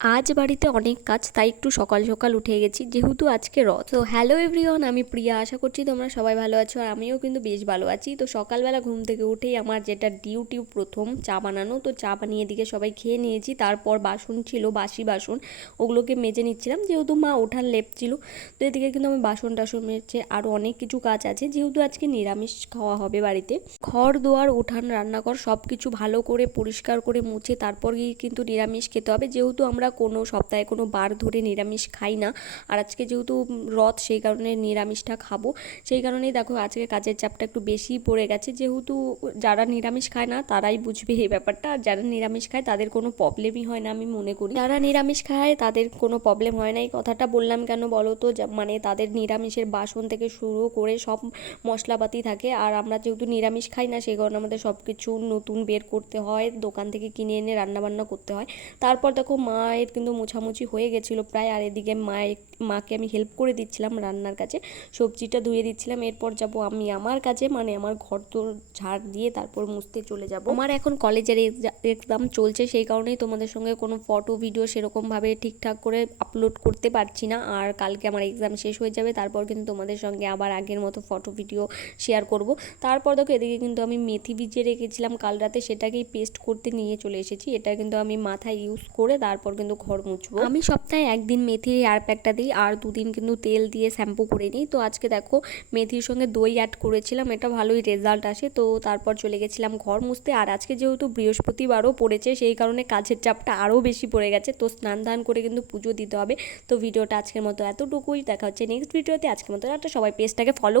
আজ বাড়িতে অনেক কাজ, তাই একটু সকাল সকাল উঠে গেছি যেহেতু আজকে রথ। তো হ্যালো এভরিওয়ান, আমি প্রিয়া। আশা করছি তোমরা সবাই ভালো আছো আর আমিও কিন্তু বেশ ভালো আছি। তো সকালবেলা ঘুম থেকে উঠেই আমার যেটা ডিউটি প্রথম চা বানানো, তো চা বানিয়ে এদিকে সবাই খেয়ে নিয়েছি। তারপর বাসন ছিল, বাসি বাসন, ওগুলোকে মেজে নিচ্ছিলাম যেহেতু মা ওঠান লেপছিল। তো এদিকে কিন্তু আমি বাসন টাসন মেজে আরও অনেক কিছু কাজ আছে যেহেতু আজকে নিরামিষ খাওয়া হবে বাড়িতে। ঘর দুয়ার উঠান রান্নাঘর সব কিছু ভালো করে পরিষ্কার করে মুছে তারপর গিয়ে কিন্তু নিরামিষ খেতে হবে, যেহেতু আমরা কোনো সপ্তাহে কোনো বার ধরে নিরামিষ খাই না। আর আজকে যেহেতু রথ, সেই কারণে নিরামিষটা খাবো। সেই কারণেই দেখো আজকে কাজের চাপটা একটু বেশিই পড়ে গেছে, যেহেতু যারা নিরামিষ খায় না তারাই বুঝবে এই ব্যাপারটা, আর যারা নিরামিষ খায় তাদের কোনো প্রবলেমই হয় না আমি মনে করি। যারা নিরামিষ খায় তাদের কোনো প্রবলেম হয় না। এই কথাটা বললাম কেন বলো তো, মানে তাদের নিরামিষের বাসন থেকে শুরু করে সব মশলাপাতি থাকে, আর আমরা যেহেতু নিরামিষ খাই না সেই কারণে আমাদের সব কিছু নতুন বের করতে হয়, দোকান থেকে কিনে এনে রান্নাবান্না করতে হয়। তারপর দেখো মায়ের কিন্তু মোছামুছি হয়ে গেছিলো প্রায়, আর এদিকে মাকে আমি হেল্প করে দিচ্ছিলাম রান্নার কাছে, সবজিটা ধুয়ে দিচ্ছিলাম। এরপর যাব আমি আমার কাছে, মানে আমার ঘর তো ঝাড় দিয়ে তারপর মুছতে চলে যাব। আমার এখন কলেজের এক্সাম চলছে, সেই কারণেই তোমাদের সঙ্গে কোনো ফটো ভিডিও সেরকমভাবে ঠিকঠাক করে আপলোড করতে পারছি না। আর কালকে আমার এক্সাম শেষ হয়ে যাবে, তারপর কিন্তু তোমাদের সঙ্গে আবার আগের মতো ফটো ভিডিও শেয়ার করব। তারপর দেখো এদিকে কিন্তু আমি মেথি ভিজিয়ে রেখেছিলাম কাল রাতে, সেটাকেই পেস্ট করতে নিয়ে চলে এসেছি। এটা কিন্তু আমি মাথায় ইউজ করে তারপর কিন্তু ঘর মুছবো। আমি সপ্তাহে একদিন মেথির এয়ার প্যাকটা দিই আর দুদিন কিন্তু তেল দিয়ে শ্যাম্পু করে নিই। তো আজকে দেখো মেথির সঙ্গে দই অ্যাড করেছিলাম, এটা ভালোই রেজাল্ট আসে। তো তারপর চলে গেছিলাম ঘর মুছতে। আর আজকে যেহেতু বৃহস্পতিবারও পড়েছে সেই কারণে কাজের চাপটা আরও বেশি পড়ে গেছে। তো স্নান ধান করে কিন্তু পুজো দিতে হবে। তো ভিডিওটা আজকের মতো এতটুকুই, দেখা হচ্ছে নেক্সট ভিডিওতে। আজকের মতো একটা সবাই পেজটাকে ফলো